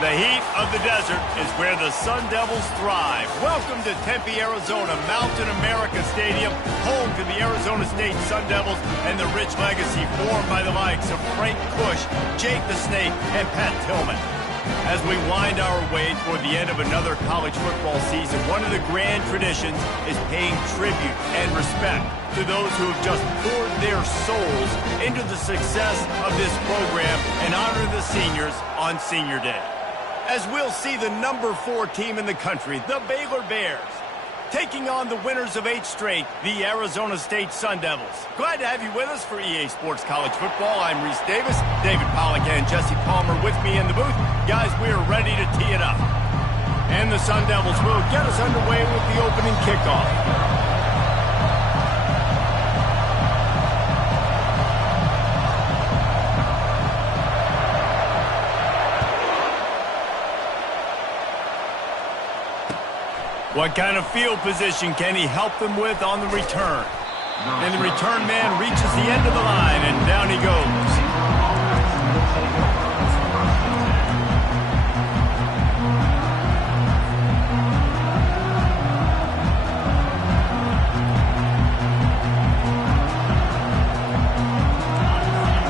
The heat of the desert is where the Sun Devils thrive. Welcome to Tempe, Arizona, Mountain America Stadium, home to the Arizona State Sun Devils and the rich legacy formed by the likes of Frank Kush, Jake the Snake, and Pat Tillman. As we wind our way toward the end of another college football season, one of the grand traditions is paying tribute and respect to those who have just poured their souls into the success of this program and honor the seniors on Senior Day. As we'll see the number 4 team in the country, the Baylor Bears, taking on the winners of 8 straight, the Arizona State Sun Devils. Glad to have you with us for EA Sports College Football. I'm Reese Davis, David Pollack and Jesse Palmer with me in the booth. Guys, we are ready to tee it up. And the Sun Devils will get us underway with the opening kickoff. What kind of field position can he help them with on the return? And the return man reaches the end of the line, and down he goes.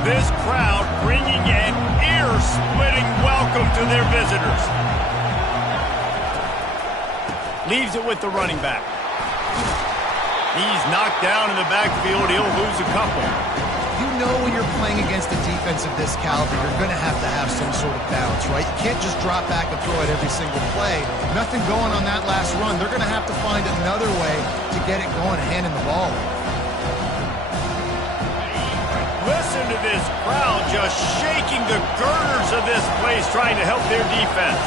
This crowd bringing an ear-splitting welcome to their visitors. Leaves it with the running back. He's knocked down in the backfield. He'll lose a couple. You know when you're playing against a defense of this caliber, you're going to have some sort of balance, right? You can't just drop back and throw it every single play. Nothing going on that last run. They're going to have to find another way to get it going and handing the ball. Listen to this crowd just shaking the girders of this place, trying to help their defense.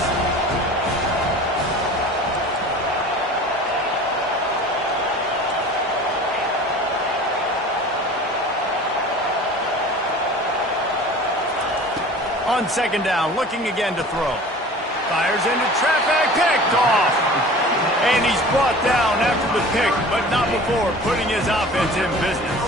On second down, looking again to throw. Fires into traffic, picked off. And he's brought down after the pick, but not before putting his offense in business.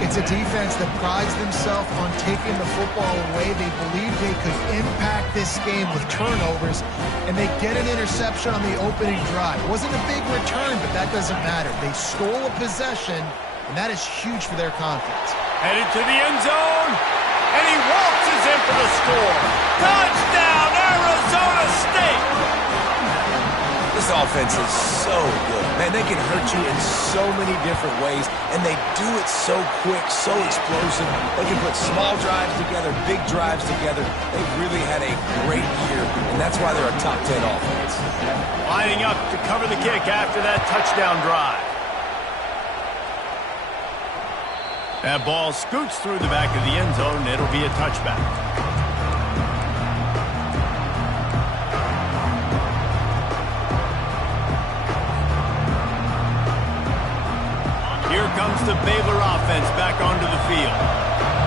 It's a defense that prides themselves on taking the football away. They believe they could impact this game with turnovers, and they get an interception on the opening drive. It wasn't a big return, but that doesn't matter. They stole a possession, and that is huge for their confidence. Headed to the end zone. And he waltzes in for the score. Touchdown, Arizona State! This offense is so good. Man, they can hurt you in so many different ways, and they do it so quick, so explosive. They can put small drives together, big drives together. They've really had a great year, and that's why they're a top 10 offense. Lining up to cover the kick after that touchdown drive. That ball scoots through the back of the end zone. It'll be a touchback. Here comes the Baylor offense back onto the field.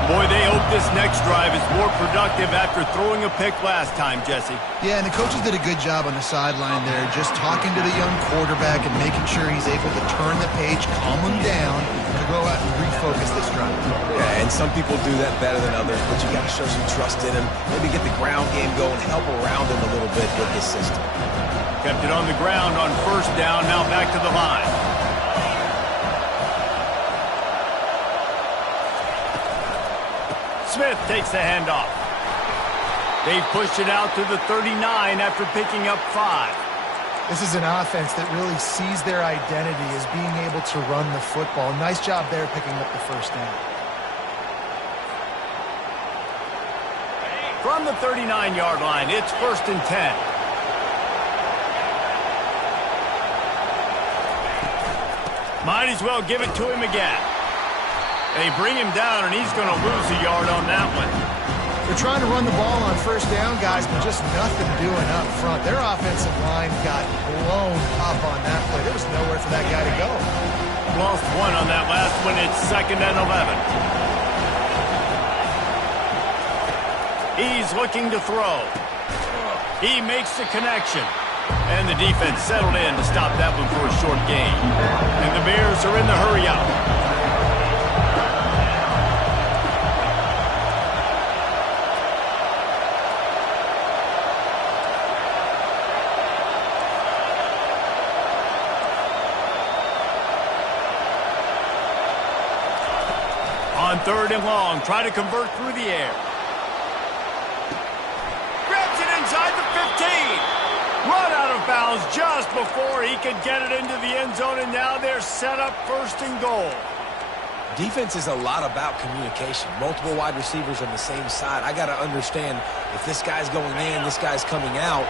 Boy, they hope this next drive is more productive after throwing a pick last time, Jesse. Yeah, and the coaches did a good job on the sideline there, just talking to the young quarterback and making sure he's able to turn the page, calm him down, to go out and refocus this drive. Yeah, and some people do that better than others, but you got to show some trust in him. Maybe get the ground game going, help around him a little bit with this system. Kept it on the ground on first down, now back to the line. Smith takes the handoff. They've pushed it out to the 39 after picking up 5. This is an offense that really sees their identity as being able to run the football. Nice job there picking up the first down. From the 39-yard line, it's 1st and 10. Might as well give it to him again. They bring him down, and he's going to lose a yard on that one. They're trying to run the ball on first down, guys, but just nothing doing up front. Their offensive line got blown up on that play. There was nowhere for that guy to go. Lost 1 on that last one. It's 2nd and 11. He's looking to throw. He makes the connection. And the defense settled in to stop that one for a short gain. And the Bears are in the hurry out. 3rd and long. Try to convert through the air. Grabs it inside the 15. Run out of bounds just before he could get it into the end zone, and now they're set up 1st and goal. Defense is a lot about communication. Multiple wide receivers on the same side. I got to understand if this guy's going in, this guy's coming out.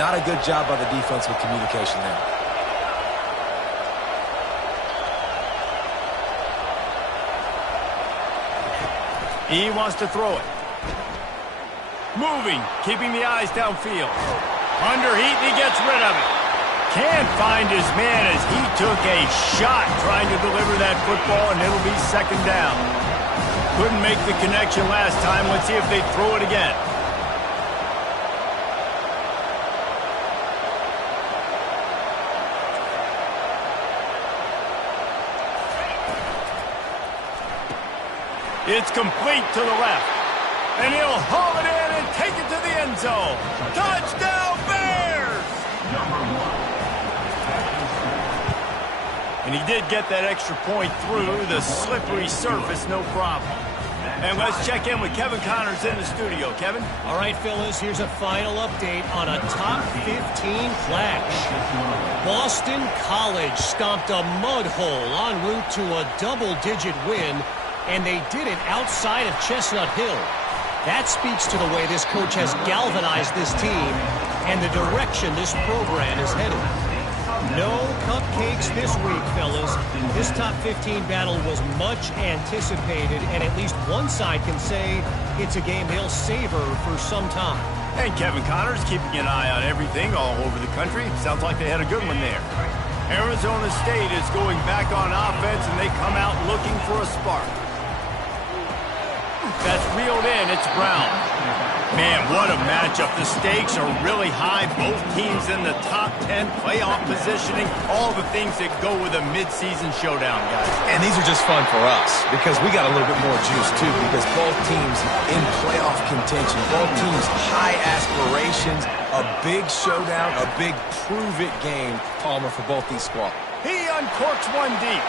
Not a good job by the defense with communication there. He wants to throw it. Moving, keeping the eyes downfield. Under heat, and he gets rid of it. Can't find his man as he took a shot trying to deliver that football, and it'll be 2nd down. Couldn't make the connection last time. Let's see if they throw it again. It's complete to the left. And he'll haul it in and take it to the end zone. Touchdown, Bears! And he did get that extra point through the slippery surface, no problem. And let's check in with Kevin Connors in the studio. Kevin? All right, fellas, here's a final update on a top 15 clash. Boston College stomped a mud hole en route to a double-digit win, and they did it outside of Chestnut Hill. That speaks to the way this coach has galvanized this team and the direction this program is headed. No cupcakes this week, fellas. This top 15 battle was much anticipated, and at least one side can say it's a game they'll savor for some time. And Kevin Connors keeping an eye on everything all over the country. Sounds like they had a good one there. Arizona State is going back on offense, and they come out looking for a spark. That's reeled in. It's Brown. Man, what a matchup. The stakes are really high. Both teams in the top 10, playoff positioning, all the things that go with a midseason showdown, guys. And these are just fun for us because we got a little bit more juice, too, because both teams in playoff contention, both teams high aspirations, a big showdown, a big prove-it game, Palmer, for both these squads. He uncorks one deep.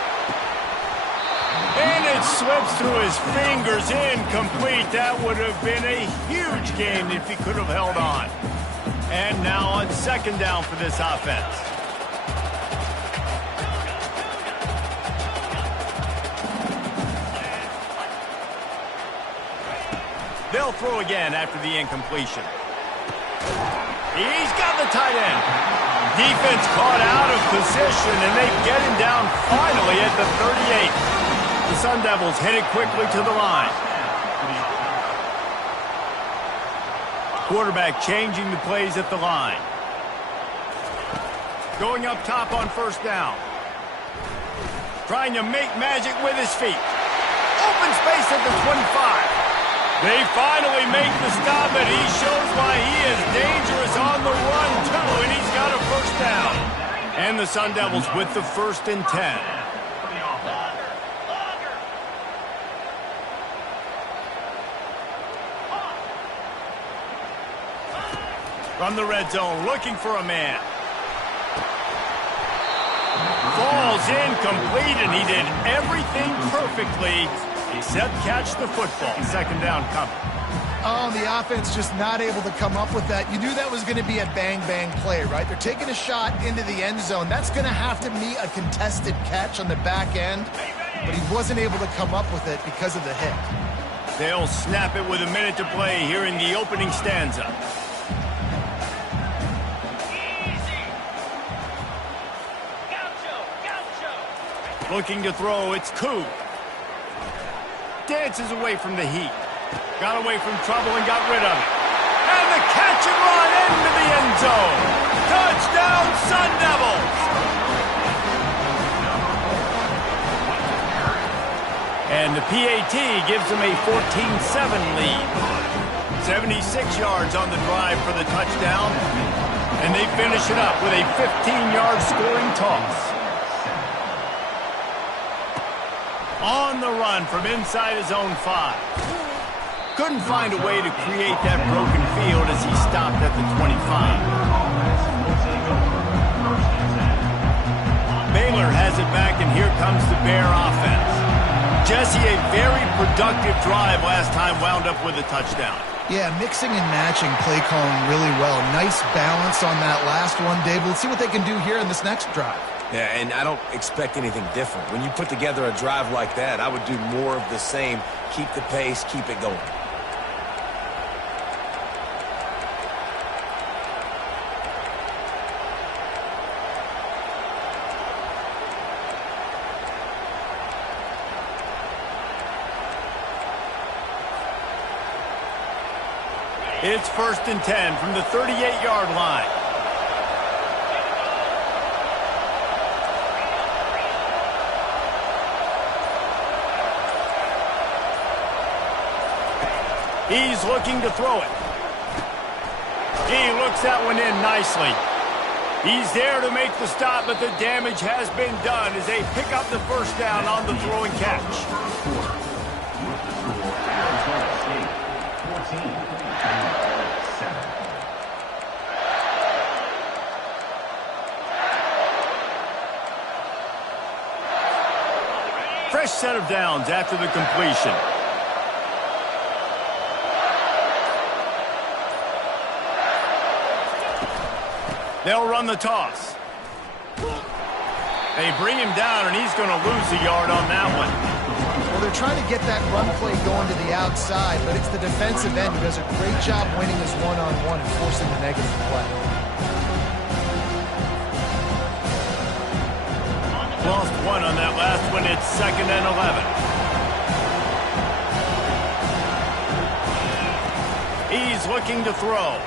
And it slips through his fingers, incomplete. That would have been a huge game if he could have held on. And now on 2nd down for this offense. They'll throw again after the incompletion. He's got the tight end. Defense caught out of position, and they get him down finally at the 38. The Sun Devils headed quickly to the line. Quarterback changing the plays at the line. Going up top on 1st down. Trying to make magic with his feet. Open space at the 25. They finally make the stop, and he shows why he is dangerous on the run, too, and he's got a 1st down. And the Sun Devils with the 1st and 10. From the red zone, looking for a man. Falls incomplete, and he did everything perfectly except catch the football. 2nd down coming. Oh, the offense just not able to come up with that. You knew that was going to be a bang-bang play, right? They're taking a shot into the end zone. That's going to have to meet a contested catch on the back end, but he wasn't able to come up with it because of the hit. They'll snap it with a minute to play here in the opening stanza. Looking to throw, it's Koo. Dances away from the heat. Got away from trouble and got rid of it. And the catch and run into the end zone. Touchdown, Sun Devils! And the PAT gives them a 14-7 lead. 76 yards on the drive for the touchdown. And they finish it up with a 15-yard scoring toss. On the run from inside his own 5. Couldn't find a way to create that broken field as he stopped at the 25. Baylor has it back, and here comes the Bear offense. Jesse, a very productive drive last time wound up with a touchdown. Yeah, mixing and matching play calling really well. Nice balance on that last one, Dave. Let's see what they can do here in this next drive. Yeah, and I don't expect anything different. When you put together a drive like that, I would do more of the same. Keep the pace, keep it going. It's 1st and 10 from the 38-yard line. He's looking to throw it. He looks that one in nicely. He's there to make the stop, but the damage has been done as they pick up the first down on the throw and catch. Fresh set of downs after the completion. They'll run the toss. They bring him down, and he's going to lose a yard on that one. Well, they're trying to get that run play going to the outside, but it's the defensive end who does a great job winning his one-on-one and forcing the negative play. Lost one on that last one. It's 2nd and 11. He's looking to throw.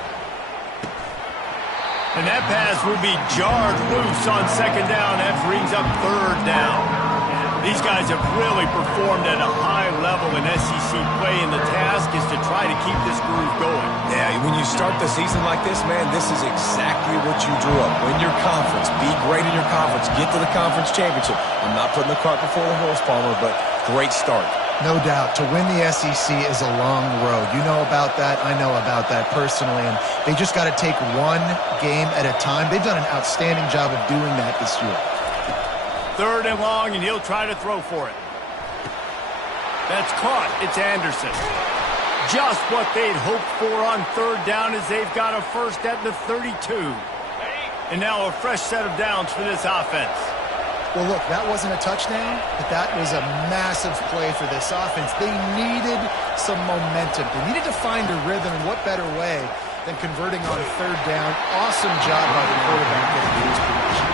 And that pass will be jarred loose on 2nd down. That brings up 3rd down. These guys have really performed at a high level in SEC play, and the task is to try to keep this groove going. Yeah, when you start the season like this, man, this is exactly what you drew up. Win your conference. Be great in your conference. Get to the conference championship. I'm not putting the cart before the horse, Palmer, but great start. No doubt. To win the SEC is a long road. You know about that. I know about that personally. And they just got to take one game at a time. They've done an outstanding job of doing that this year. 3rd and long, and he'll try to throw for it. That's caught. It's Anderson. Just what they'd hoped for on 3rd down as they've got a first at the 32. And now a fresh set of downs for this offense. Well, look, that wasn't a touchdown, but that was a massive play for this offense. They needed some momentum. They needed to find a rhythm, and what better way than converting on 3rd down. Awesome job by the quarterback getting his position.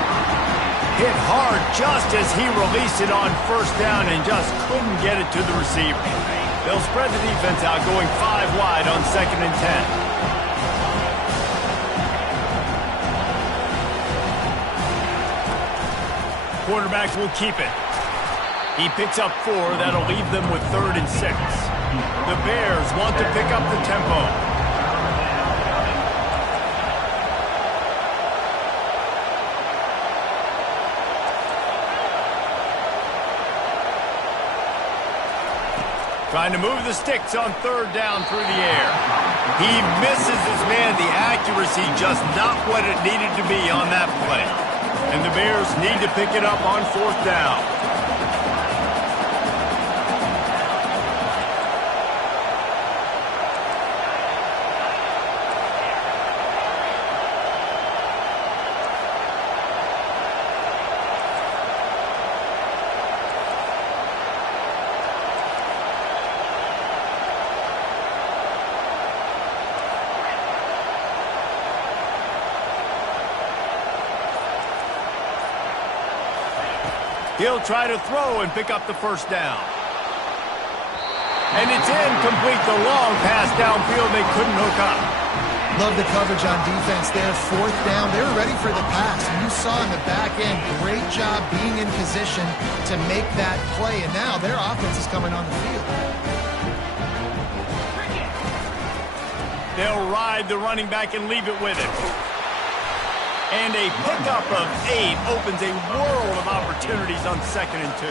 Hit hard just as he released it on 1st down and just couldn't get it to the receiver. They'll spread the defense out, going 5 wide on 2nd and 10. Quarterbacks will keep it. He picks up 4. That'll leave them with 3rd and 6. The Bears want to pick up the tempo. Trying to move the sticks on 3rd down through the air. He misses his man. The accuracy just not what it needed to be on that play. And the Bears need to pick it up on 4th down. He'll try to throw and pick up the first down. And it's incomplete. The long pass downfield, they couldn't hook up. Love the coverage on defense there. 4th down, they were ready for the pass. And you saw in the back end, great job being in position to make that play. And now their offense is coming on the field. They'll ride the running back and leave it with him. And a pickup of 8 opens a world of opportunities on 2nd and 2.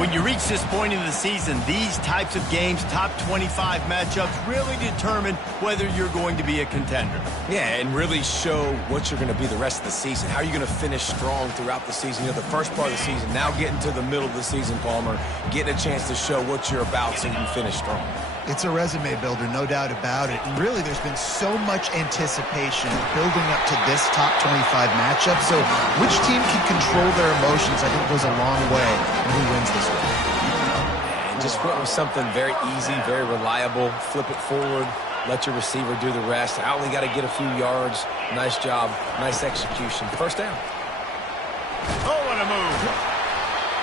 When you reach this point in the season, these types of games, top 25 matchups, really determine whether you're going to be a contender. Yeah, and really show what you're going to be the rest of the season. How are you going to finish strong throughout the season? You know, the first part of the season, now getting to the middle of the season, Palmer, getting a chance to show what you're about so you can finish strong. It's a resume builder, no doubt about it. And really, there's been so much anticipation building up to this top 25 matchup. So which team can control their emotions, I think, goes a long way in who wins this one. And just went with something very easy, very reliable. Flip it forward, let your receiver do the rest. I only got to get a few yards. Nice job, nice execution. First down. Oh, what a move.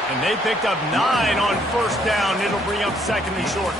And they picked up 9 on 1st down. It'll bring up 2nd and short.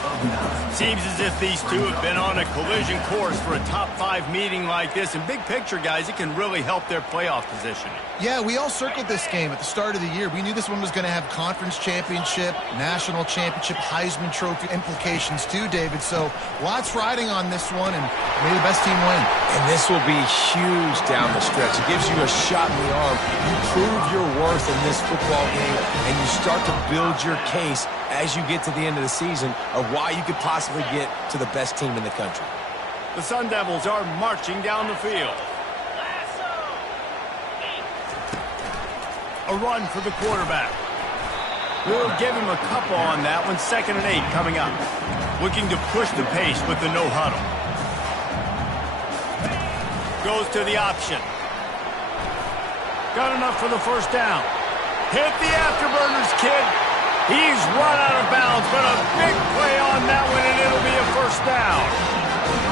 Seems as if these two have been on a collision course for a top 5 meeting like this. And big picture, guys, it can really help their playoff positioning. Yeah, we all circled this game at the start of the year. We knew this one was going to have conference championship, national championship, Heisman Trophy implications too, David. So lots riding on this one, and may the best team win. And this will be huge down the stretch. It gives you a shot in the arm. You prove your worth in this football game, and you start to build your case as you get to the end of the season of why you could possibly get to the best team in the country. The Sun Devils are marching down the field. A run for the quarterback. We'll give him a couple on that one. 2nd and 8 coming up. Looking to push the pace with the no huddle. Goes to the option. Got enough for the 1st down. Hit the afterburners, kid. He's run out of bounds, but a big play on that one, and it'll be a 1st down.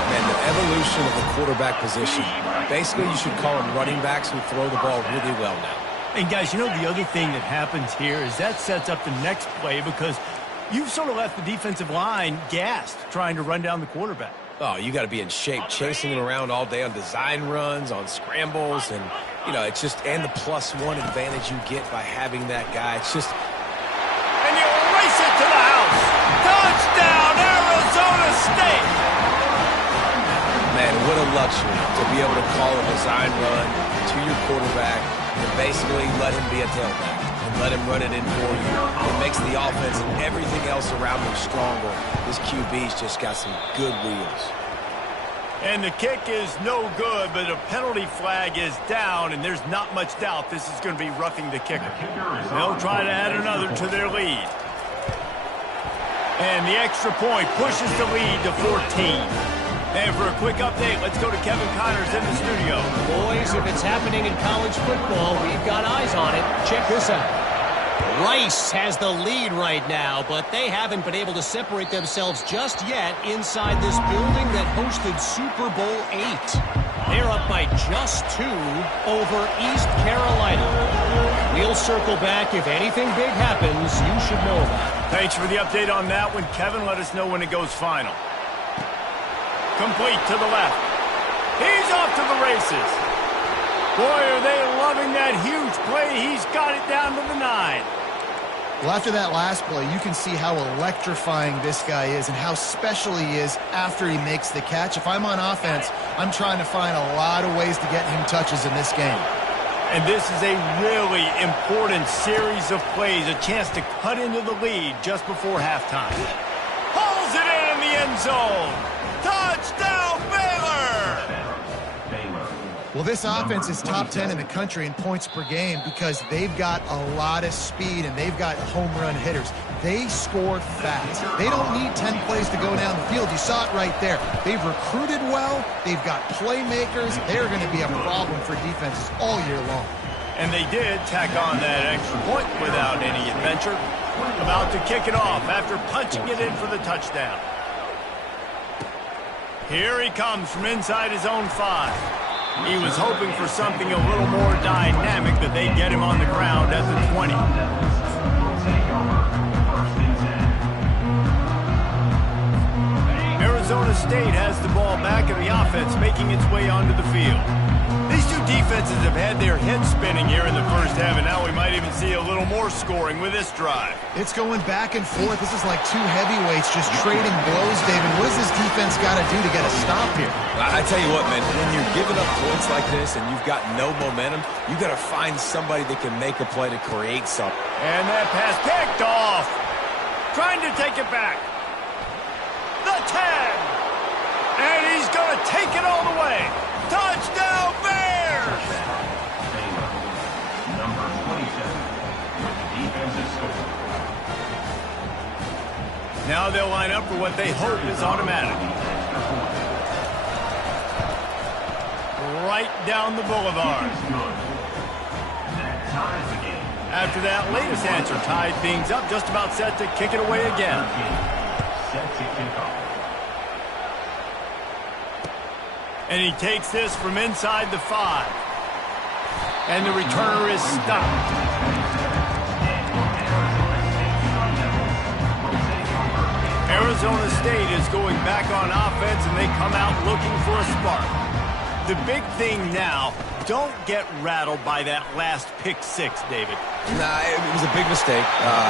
Man, the evolution of the quarterback position. Basically, you should call them running backs who throw the ball really well now. And guys, you know the other thing that happens here is that sets up the next play because you've sort of left the defensive line gassed trying to run down the quarterback. Oh, you got to be in shape, chasing him around all day on design runs, on scrambles, and, you know, it's just, and the +1 advantage you get by having that guy. It's just. And you race it to the house. Touchdown, Arizona State. Man, what a luxury to be able to call a design run to your quarterback and basically let him be a tailback and let him run it in for you. It makes the offense and everything else around him stronger. This QB's just got some good wheels. And the kick is no good, but a penalty flag is down, and there's not much doubt this is going to be roughing the kicker. They'll try to add another to their lead. And the extra point pushes the lead to 14. And for a quick update, let's go to Kevin Connors in the studio. Boys, if it's happening in college football, we've got eyes on it. Check this out. Rice has the lead right now, but they haven't been able to separate themselves just yet inside this building that hosted Super Bowl 8. They're up by just 2 over East Carolina. We'll circle back. If anything big happens, you should know about it. Thanks for the update on that one, Kevin. Let us know when it goes final. Complete to the left. He's off to the races. Boy, are they loving that huge play. He's got it down to the 9. Well, after that last play, you can see how electrifying this guy is and how special he is after he makes the catch. If I'm on offense, I'm trying to find a lot of ways to get him touches in this game. And this is a really important series of plays, a chance to cut into the lead just before halftime. Pulls it in the end zone. Touchdown, Baylor! Well, this offense is top 10 in the country in points per game because they've got a lot of speed and they've got home run hitters. They score fast. They don't need 10 plays to go down the field. You saw it right there. They've recruited well. They've got playmakers. They're going to be a problem for defenses all year long. And they did tack on that extra point without any adventure. About to kick it off after punching it in for the touchdown. Here he comes from inside his own 5. He was hoping for something a little more dynamic, but they get him on the ground at the 20. Arizona State has the ball back in the offense, making its way onto the field. These two Both defenses have had their heads spinning here in the first half, and now we might even see a little more scoring with this drive. It's going back and forth. This is like two heavyweights just trading blows, David. What does this defense got to do to get a stop here? I tell you what, man, when you're giving up points like this and you've got no momentum, you got to find somebody that can make a play to create something. And that pass picked off. Trying to take it back. The 10. And he's going to take it all the way. Touchdown, Bears! Number 27 with the defensive score. Now they'll line up for what they hope is automatic. Right down the boulevard. After that latest answer tied things up, just about set to kick it away again. Set to kick off. And he takes this from inside the 5. And the returner is stopped. Arizona State is going back on offense, and they come out looking for a spark. The big thing now, don't get rattled by that last pick 6, David. Nah, it was a big mistake.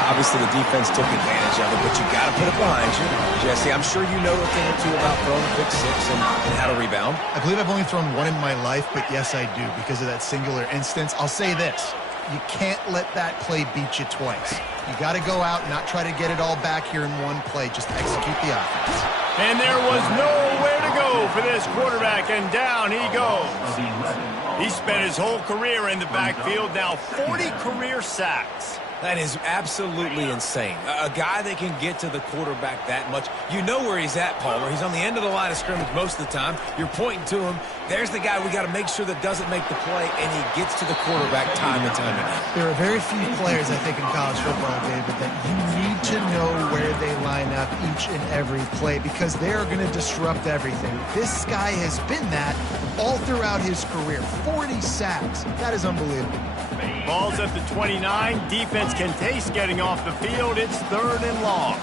Obviously, the defense took advantage of it, but you got to put it behind you. Jesse, I'm sure you know a thing or two about throwing a pick 6 and how to rebound. I believe I've only thrown one in my life, but yes, I do, because of that singular instance. I'll say this. You can't let that play beat you twice. You got to go out and not try to get it all back here in one play. Just execute the offense. And there was nowhere to go for this quarterback, and down he goes. He spent his whole career in the backfield, now 40 career sacks. That is absolutely insane. A guy that can get to the quarterback that much. You know where he's at, Palmer. He's on the end of the line of scrimmage most of the time. You're pointing to him. There's the guy we got to make sure that doesn't make the play, and he gets to the quarterback time and time again. There are very few players, I think, in college football, David, that you need to know where they line up each and every play because they are going to disrupt everything. This guy has been that all throughout his career. 40 sacks. That is unbelievable. Ball's at the 29. Defense can taste getting off the field. It's 3rd and long.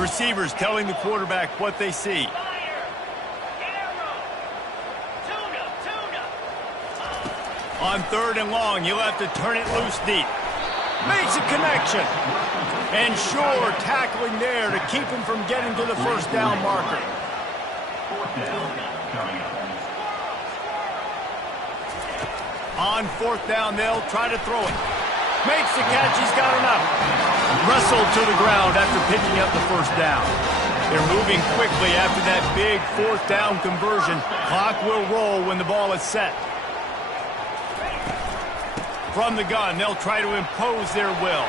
Receivers telling the quarterback what they see. On 3rd and long, you'll have to turn it loose deep. Makes a connection. And Shore tackling there to keep him from getting to the first down marker. 4th down coming up. On 4th down, they'll try to throw it. Makes the catch. He's got enough. Wrestled to the ground after picking up the first down. They're moving quickly after that big 4th down conversion. Clock will roll when the ball is set. From the gun, they'll try to impose their will.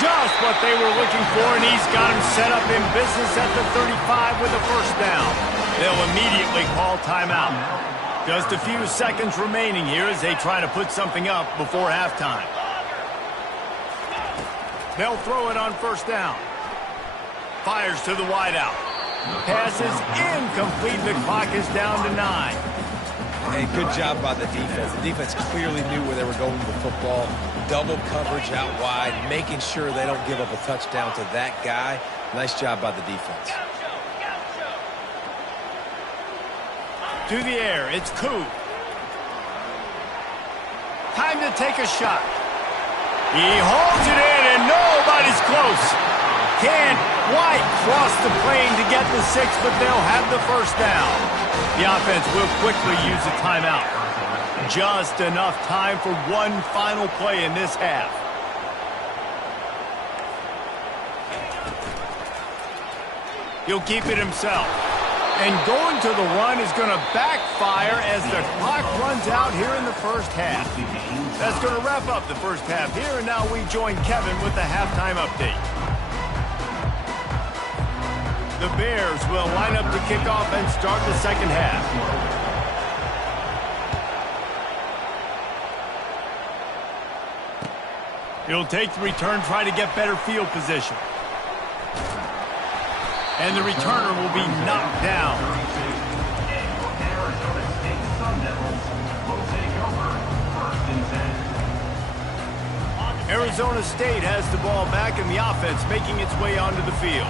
Just what they were looking for, and he's got him set up in business at the 35 with a first down. They'll immediately call timeout. Just a few seconds remaining here as they try to put something up before halftime. They'll throw it on 1st down. Fires to the wideout. Pass is incomplete. The clock is down to 9. Hey, good job by the defense. The defense clearly knew where they were going with the football. Double coverage out wide, making sure they don't give up a touchdown to that guy. Nice job by the defense. To the air, it's Koo. Time to take a shot. He holds it in, and nobody's close. Can't quite cross the plane to get the 6, but they'll have the first down. The offense will quickly use a timeout. Just enough time for one final play in this half. He'll keep it himself. And going to the run is going to backfire as the clock runs out here in the first half. That's going to wrap up the first half here, and now we join Kevin with the halftime update. The Bears will line up to kick off and start the second half. He'll take the return, try to get better field position. And the returner will be knocked down. Arizona State has the ball back, and the offense making its way onto the field.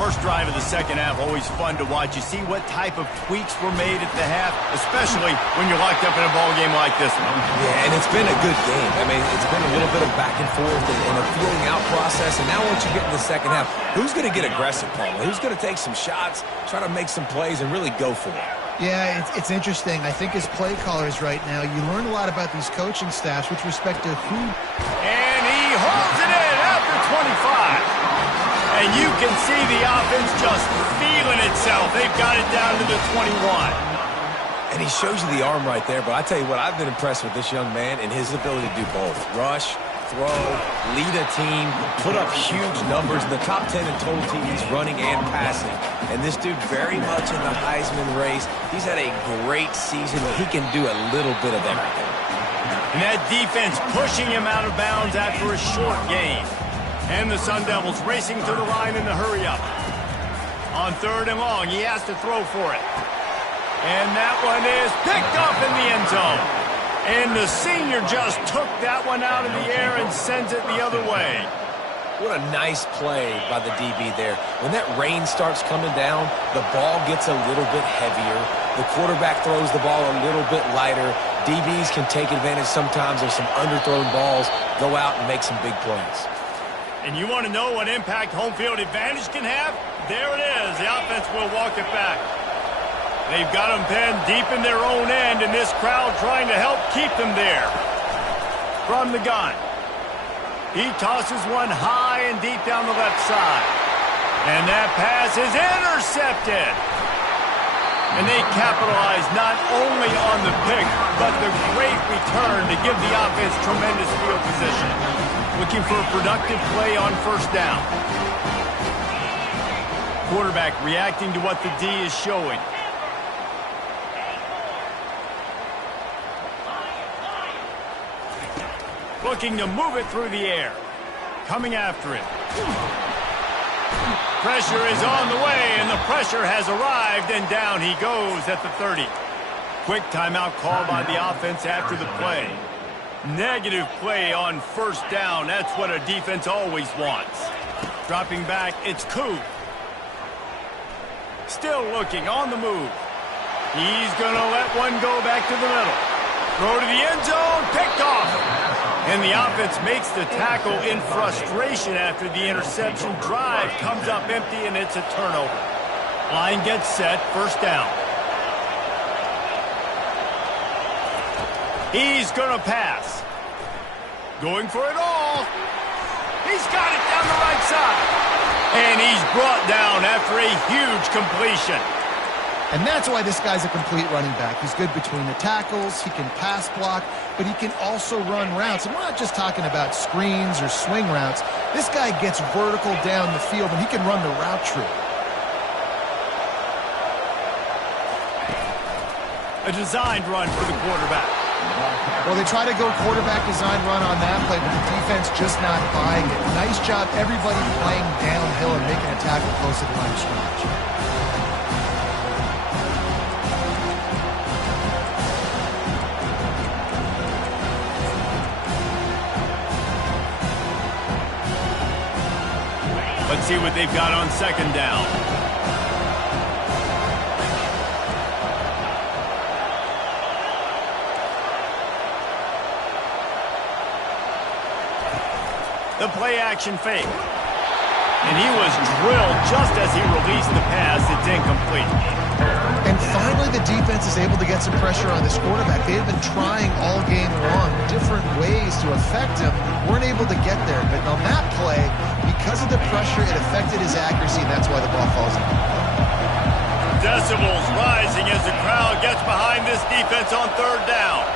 First drive of the second half, always fun to watch. You see what type of tweaks were made at the half, especially when you're locked up in a ball game like this one. Yeah, and it's been a good game. I mean, it's been a little bit of back and forth and a feeling out process. And now once you get in the second half, who's going to get aggressive, Paul? Who's going to take some shots, try to make some plays, and really go for it? Yeah, it's interesting. I think as play callers right now, you learn a lot about these coaching staffs with respect to who. And he holds it in after 25. And you can see the offense just feeling itself. They've got it down to the 21. And he shows you the arm right there. But I tell you what, I've been impressed with this young man and his ability to do both. Rush, throw, lead a team, put up huge numbers. In the top 10 in total TDs running and passing. And this dude very much in the Heisman race. He's had a great season. He can do a little bit of everything. And that defense pushing him out of bounds after a short gain. And the Sun Devils racing to the line in the hurry-up. On 3rd and long, he has to throw for it. And that one is picked up in the end zone. And the senior just took that one out of the air and sends it the other way. What a nice play by the DB there. When that rain starts coming down, the ball gets a little bit heavier. The quarterback throws the ball a little bit lighter. DBs can take advantage sometimes of some underthrown balls, go out and make some big plays. And you want to know what impact home field advantage can have? There it is. The offense will walk it back. They've got them pinned deep in their own end, and this crowd trying to help keep them there. From the gun. He tosses one high and deep down the left side. And that pass is intercepted. And they capitalize not only on the pick, but the great return to give the offense tremendous field position. Looking for a productive play on 1st down. Quarterback reacting to what the D is showing. Looking to move it through the air. Coming after it. Pressure is on the way, and the pressure has arrived, and down he goes at the 30. Quick timeout call by the offense after the play. Negative play on 1st down. That's what a defense always wants. Dropping back, it's Koo. Still looking on the move. He's going to let one go back to the middle. Throw to the end zone, picked off. And the offense makes the tackle in frustration after the interception. Drive comes up empty, and it's a turnover. Line gets set, 1st down. He's going to pass. Going for it all. He's got it down the right side. And he's brought down after a huge completion. And that's why this guy's a complete running back. He's good between the tackles, he can pass block, but he can also run routes. And we're not just talking about screens or swing routes. This guy gets vertical down the field, and he can run the route tree. A designed run for the quarterback. Well, they try to go quarterback design run on that play, but the defense just not buying it. Nice job, everybody playing downhill and making a tackle close to the line of scrimmage. Let's see what they've got on 2nd down. The play-action fake. And he was drilled just as he released the pass. It's incomplete. And finally, the defense is able to get some pressure on this quarterback. They've been trying all game long different ways to affect him. Weren't able to get there. But on that play, because of the pressure, it affected his accuracy, and that's why the ball falls in. Decibels rising as the crowd gets behind this defense on 3rd down.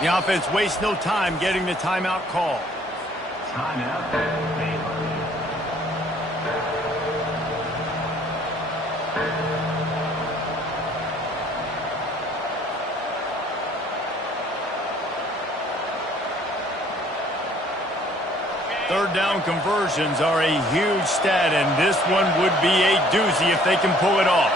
The offense wastes no time getting the timeout call. Timeout. Third down conversions are a huge stat, and this one would be a doozy if they can pull it off.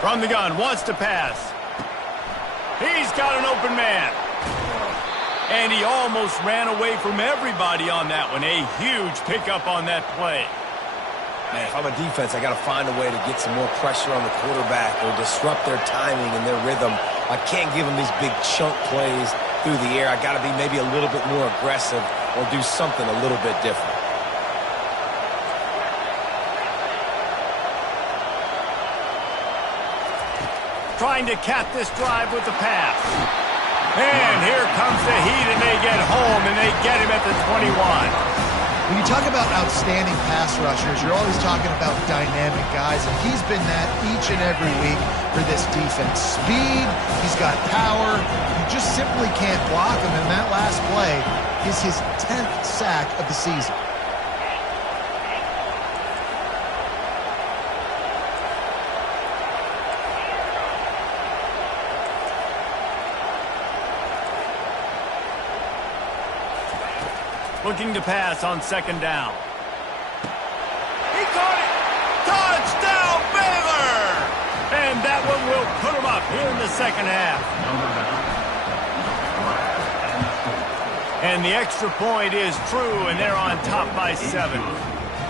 From the gun, wants to pass. He's got an open man. And he almost ran away from everybody on that one. A huge pickup on that play. Man, if I'm a defense, I got to find a way to get some more pressure on the quarterback or disrupt their timing and their rhythm. I can't give them these big chunk plays through the air. I got to be maybe a little bit more aggressive or do something a little bit different. Trying to cap this drive with the pass. And here comes the heat, and they get home, and they get him at the 21. When you talk about outstanding pass rushers, you're always talking about dynamic guys, and he's been that each and every week for this defense. Speed, he's got power, you just simply can't block him, and that last play is his 10th sack of the season. Looking to pass on second down. He caught it! Touchdown, Baylor! And that one will put him up here in the second half. And the extra point is true, and they're on top by 7.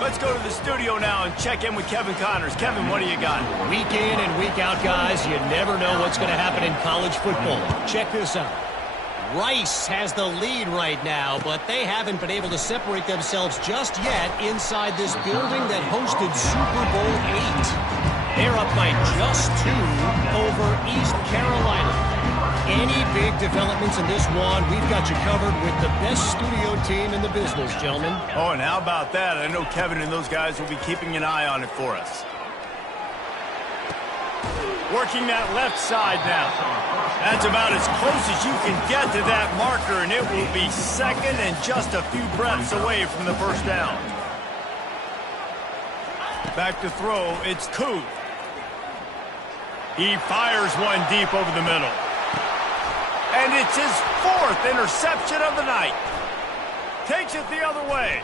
Let's go to the studio now and check in with Kevin Connors. Kevin, what do you got? Week in and week out, guys, you never know what's going to happen in college football. Check this out. Rice has the lead right now, but they haven't been able to separate themselves just yet inside this building that hosted Super Bowl 8. They're up by just 2 over East Carolina. Any big developments in this one, we've got you covered with the best studio team in the business, gentlemen. Oh, and how about that? I know Kevin and those guys will be keeping an eye on it for us. Working that left side now. That's about as close as you can get to that marker, and it will be second and just a few breaths away from the first down. Back to throw, it's Kuth. He fires one deep over the middle. And it's his 4th interception of the night. Takes it the other way.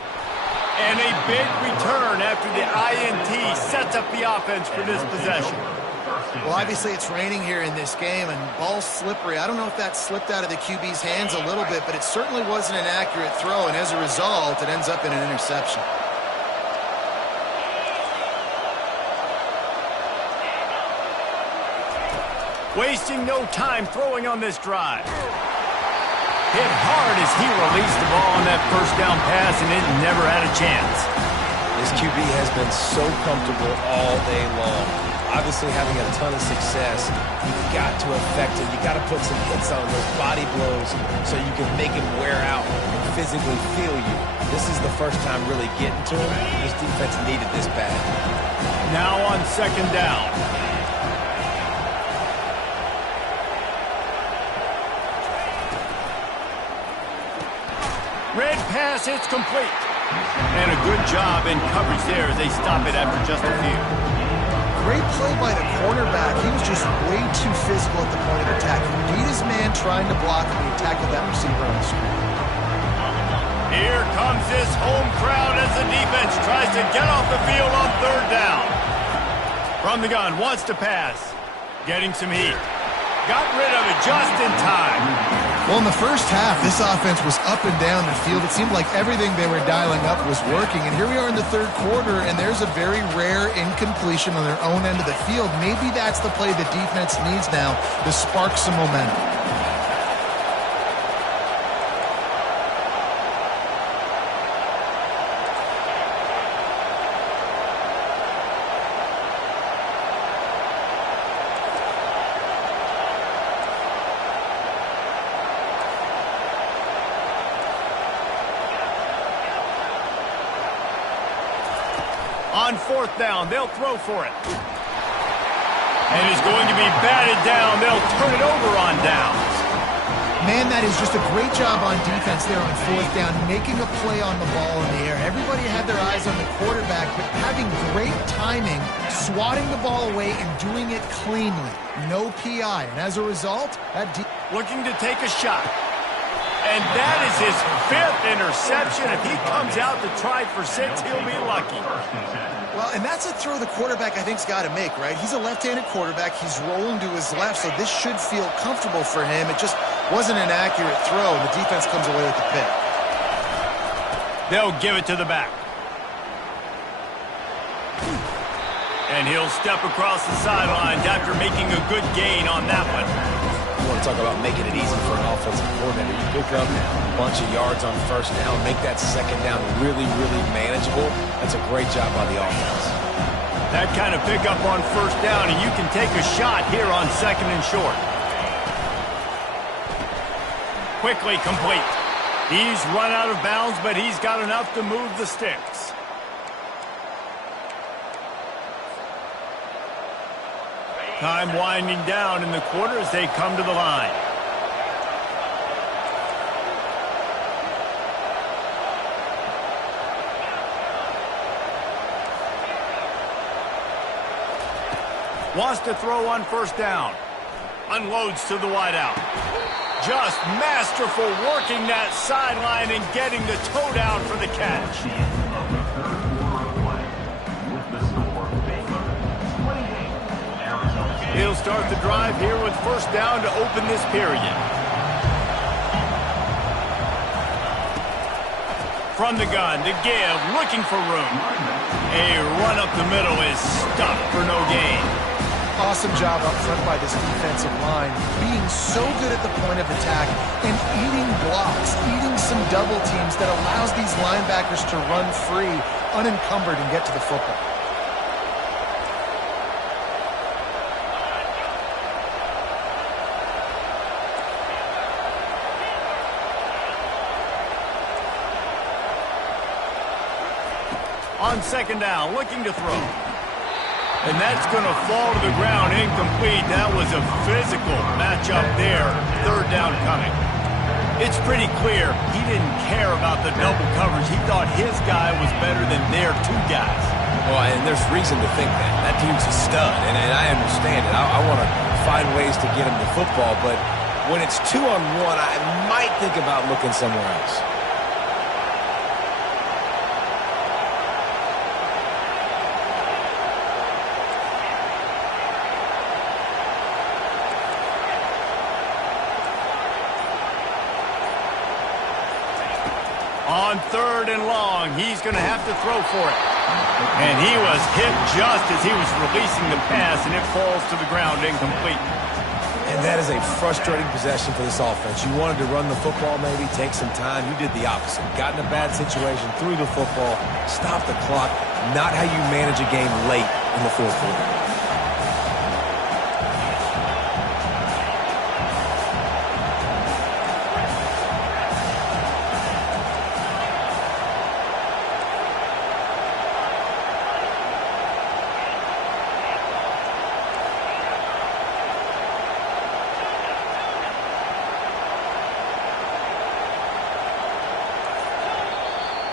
And a big return after the INT sets up the offense for this possession. Well, obviously it's raining here in this game, and ball's slippery. I don't know if that slipped out of the QB's hands a little bit, but it certainly wasn't an accurate throw, and as a result, it ends up in an interception. Wasting no time throwing on this drive. Hit hard as he released the ball on that first down pass, and it never had a chance. This QB has been so comfortable all day long. Obviously having a ton of success, you've got to affect it. You've got to put some hits on those body blows so you can make him wear out and physically feel you. This is the first time really getting to him. This defense needed this bad. Now on second down. Red pass, it's complete. And a good job in coverage there as they stop it after just a few. Great play by the cornerback. He was just way too physical at the point of attack. He beat his man trying to block, and he tackled that receiver on the screen. Here comes this home crowd as the defense tries to get off the field on third down. From the gun, wants to pass. Getting some heat. Got rid of it just in time. Well, in the first half, this offense was up and down the field. It seemed like everything they were dialing up was working. And here we are in the third quarter, and there's a very rare incompletion on their own end of the field. Maybe that's the play the defense needs now to spark some momentum. On fourth down, they'll throw for it. And it's going to be batted down. They'll turn it over on downs. Man, that is just a great job on defense there on fourth down, making a play on the ball in the air. Everybody had their eyes on the quarterback, but having great timing, swatting the ball away and doing it cleanly. No PI. And as a result, looking to take a shot. And that is his 5th interception. If he comes out to try for 6, he'll be lucky. Well, and that's a throw the quarterback, I think, has got to make, right? He's a left-handed quarterback. He's rolling to his left, so this should feel comfortable for him. It just wasn't an accurate throw, and the defense comes away with the pick. They'll give it to the back. And he'll step across the sidelines after making a good gain on that one. You want to talk about making it easy for an offensive coordinator. You pick up a bunch of yards on first down, make that second down really, really manageable. That's a great job by the offense. That kind of pickup on first down, and you can take a shot here on 2nd and short. Quickly complete. He's run out of bounds, but he's got enough to move the sticks. Time winding down in the quarter as they come to the line. Wants to throw on first down. Unloads to the wideout. Just masterful working that sideline and getting the toe down for the catch. He'll start the drive here with first down to open this period. From the gun, to give, looking for room. A run up the middle is stuffed for no gain. Awesome job up front by this defensive line, being so good at the point of attack and eating blocks, eating some double teams that allows these linebackers to run free, unencumbered, and get to the football. On second down, looking to throw. And that's going to fall to the ground, incomplete. That was a physical matchup there. Third down coming. It's pretty clear he didn't care about the double coverage. He thought his guy was better than their 2 guys. Well, and there's reason to think that. That dude's a stud, and I understand it. I want to find ways to get him the football, but when it's 2-on-1, I might think about looking somewhere else. On 3rd and long, he's going to have to throw for it. And he was hit just as he was releasing the pass, and it falls to the ground incomplete. And that is a frustrating possession for this offense. You wanted to run the football, maybe take some time. You did the opposite. Got in a bad situation, threw the football, stopped the clock. Not how you manage a game late in the 4th quarter.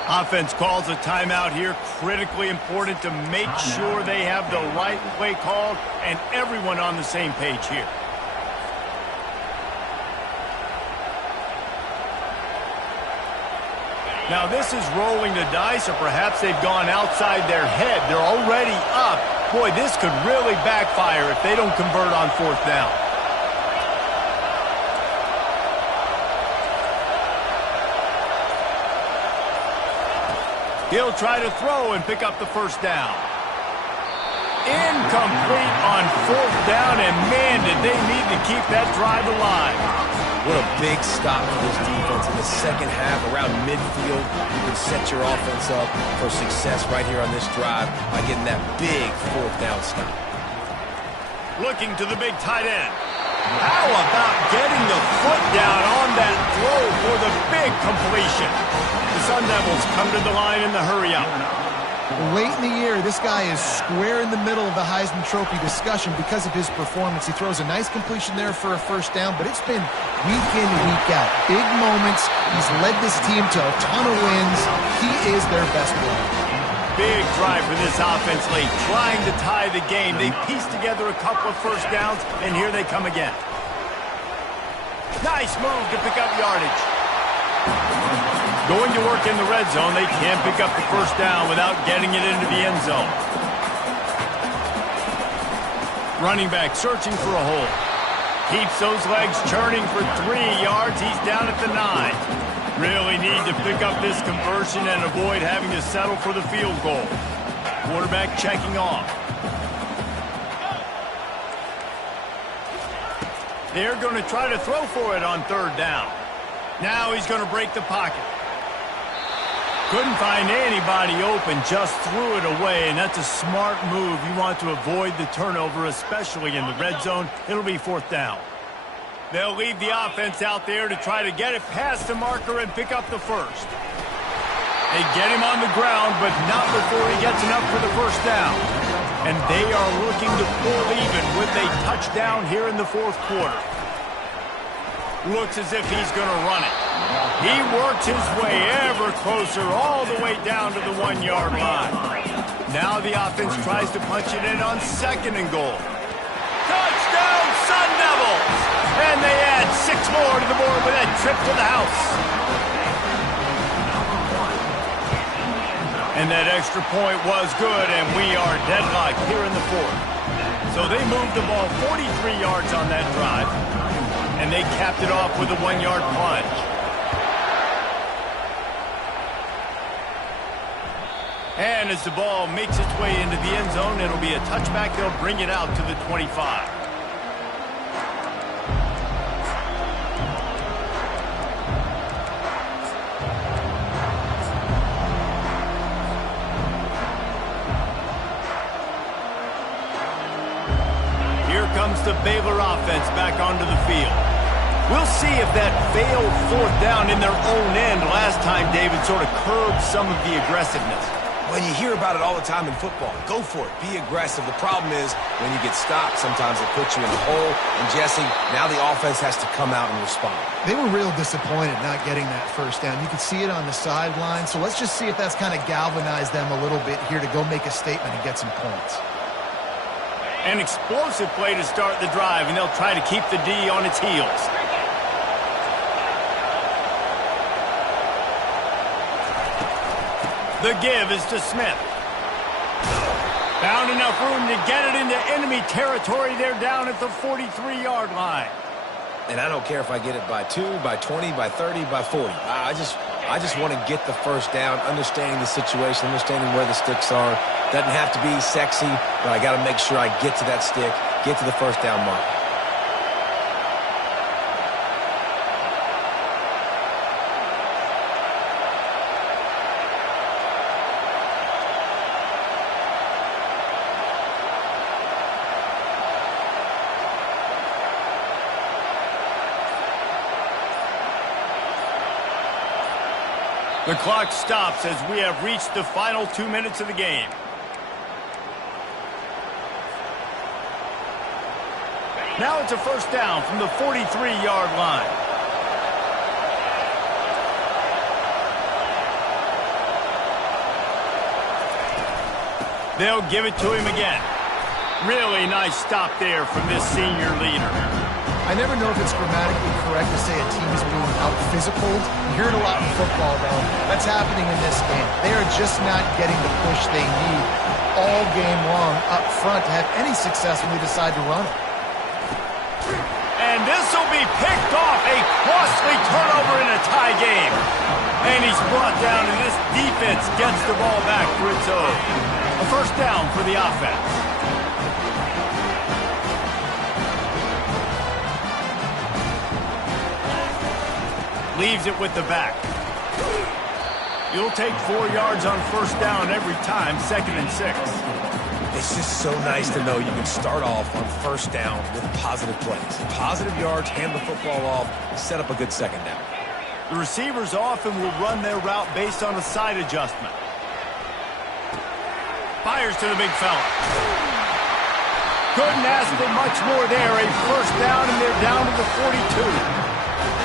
Offense calls a timeout here. Critically important to make sure they have the right play called and everyone on the same page here. Now this is rolling the dice, or perhaps they've gone outside their head. They're already up. Boy, this could really backfire if they don't convert on 4th down. He'll try to throw and pick up the first down. Incomplete on 4th down, and man, did they need to keep that drive alive. What a big stop for this defense in the second half around midfield. You can set your offense up for success right here on this drive by getting that big 4th down stop. Looking to the big tight end. How about getting the foot down on that throw for the big completion? The Sun Devils come to the line in the hurry-up. Late in the year, this guy is square in the middle of the Heisman Trophy discussion because of his performance. He throws a nice completion there for a first down, but it's been week in, week out. Big moments. He's led this team to a ton of wins. He is their best player. Big drive for this offense late, trying to tie the game. They pieced together a couple of first downs, and here they come again. Nice move to pick up yardage. Going to work in the red zone, they can't pick up the first down without getting it into the end zone. Running back searching for a hole. Keeps those legs churning for 3 yards. He's down at the 9. Really need to pick up this conversion and avoid having to settle for the field goal. Quarterback checking off. They're going to try to throw for it on 3rd down. Now he's going to break the pocket. Couldn't find anybody open, just threw it away, and that's a smart move. You want to avoid the turnover, especially in the red zone. It'll be 4th down. They'll leave the offense out there to try to get it past the marker and pick up the first. They get him on the ground, but not before he gets enough for the first down. And they are looking to pull even with a touchdown here in the 4th quarter. Looks as if he's going to run it. He works his way ever closer all the way down to the 1-yard line. Now the offense tries to punch it in on 2nd and goal. Touchdown, Sun Devils! And they add 6 more to the board with that trip to the house. And that extra point was good, and we are deadlocked here in the 4th. So they moved the ball 43 yards on that drive, and they capped it off with a 1-yard plunge. And as the ball makes its way into the end zone, it'll be a touchback. They'll bring it out to the 25. Comes the Baylor offense back onto the field. We'll see if that failed 4th down in their own end last time, David, sort of curbed some of the aggressiveness. When you hear about it all the time in football, go for it. Be aggressive. The problem is when you get stopped, sometimes it puts you in a hole. And, Jesse, now the offense has to come out and respond. They were real disappointed not getting that first down. You could see it on the sideline. So let's just see if that's kind of galvanized them a little bit here to go make a statement and get some points. An explosive play to start the drive, and they'll try to keep the D on its heels. The give is to Smith. Found enough room to get it into enemy territory. They're down at the 43-yard line. And I don't care if I get it by 2, by 20, by 30, by 40. I just want to get the first down, understanding the situation, understanding where the sticks are. Doesn't have to be sexy, but I got to make sure I get to that stick, get to the first down mark. The clock stops as we have reached the final 2 minutes of the game. Now it's a first down from the 43-yard line. They'll give it to him again. Really nice stop there from this senior leader. I never know if it's grammatically correct to say a team is being out-physicaled. You hear it a lot in football, though. That's happening in this game. They are just not getting the push they need all game long up front to have any success when they decide to run it. And this will be picked off. A costly turnover in a tie game. And he's brought down, and this defense gets the ball back for its own. A first down for the offense. Leaves it with the back. You'll take 4 yards on first down every time, 2nd and 6. It's just so nice to know you can start off on first down with positive plays. Positive yards, hand the football off, set up a good second down. The receivers often will run their route based on a side adjustment. Fires to the big fella. Couldn't ask for much more there. A first down, and they're down to the 42.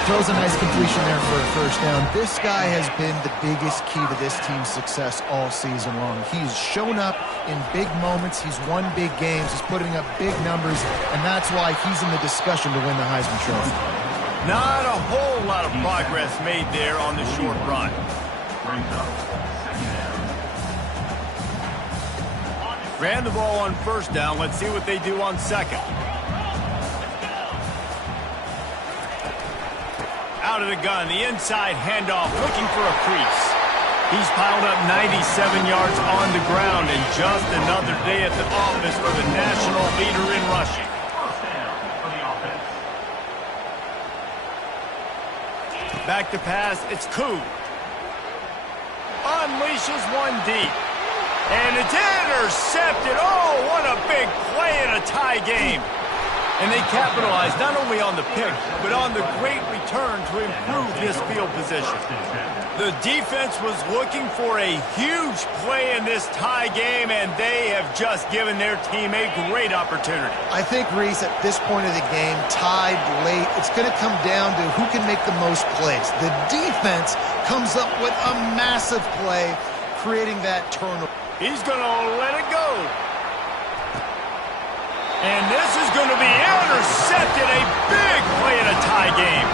Throws a nice completion there for a first down. This guy has been the biggest key to this team's success all season long. He's shown up in big moments. He's won big games. He's putting up big numbers, and that's why he's in the discussion to win the Heisman Trophy. Not a whole lot of progress made there on the short run. Ran the ball on first down. Let's see what they do on second. Out of the gun, the inside handoff, looking for a crease. He's piled up 97 yards on the ground, and just another day at the office for the national leader in rushing. Back to pass, it's Koo. Unleashes one deep. And it's intercepted. Oh, what a big play in a tie game. And they capitalized not only on the pick, but on the great return to improve this field position. The defense was looking for a huge play in this tie game, and they have just given their team a great opportunity. I think, Reese, at this point of the game, tied late, it's going to come down to who can make the most plays. The defense comes up with a massive play, creating that turnover. He's going to let it go. And this is going to be intercepted. A big play in a tie game.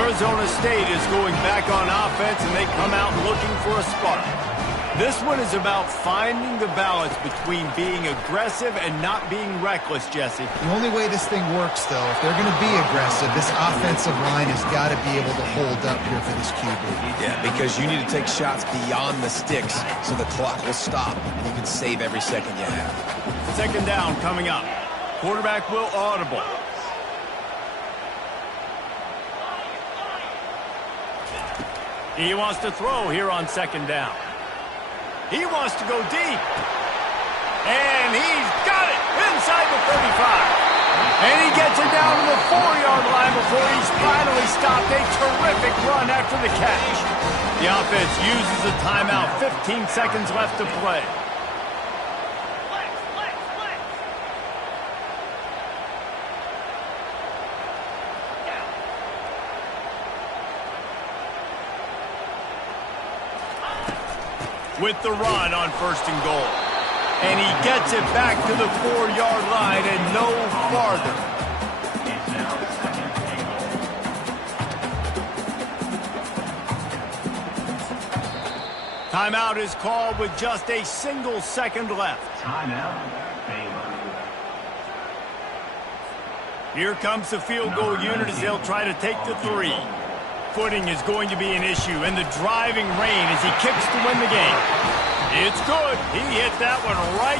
Arizona State is going back on offense, and they come out looking for a spark. This one is about finding the balance between being aggressive and not being reckless, Jesse. The only way this thing works, though, if they're going to be aggressive, this offensive line has got to be able to hold up here for this QB. Yeah, because you need to take shots beyond the sticks so the clock will stop and you can save every second you have. Second down coming up. Quarterback will audible. He wants to throw here on second down. He wants to go deep. And he's got it inside the 35. And he gets it down to the 4-yard line before he's finally stopped. A terrific run after the catch. The offense uses a timeout. 15 seconds left to play. With the run on first and goal. And he gets it back to the 4-yard line and no farther. Timeout is called with just a single second left. Timeout. Here comes the field goal unit as they'll try to take the 3. Footing is going to be an issue, and the driving rain as he kicks to win the game. It's good. He hit that one right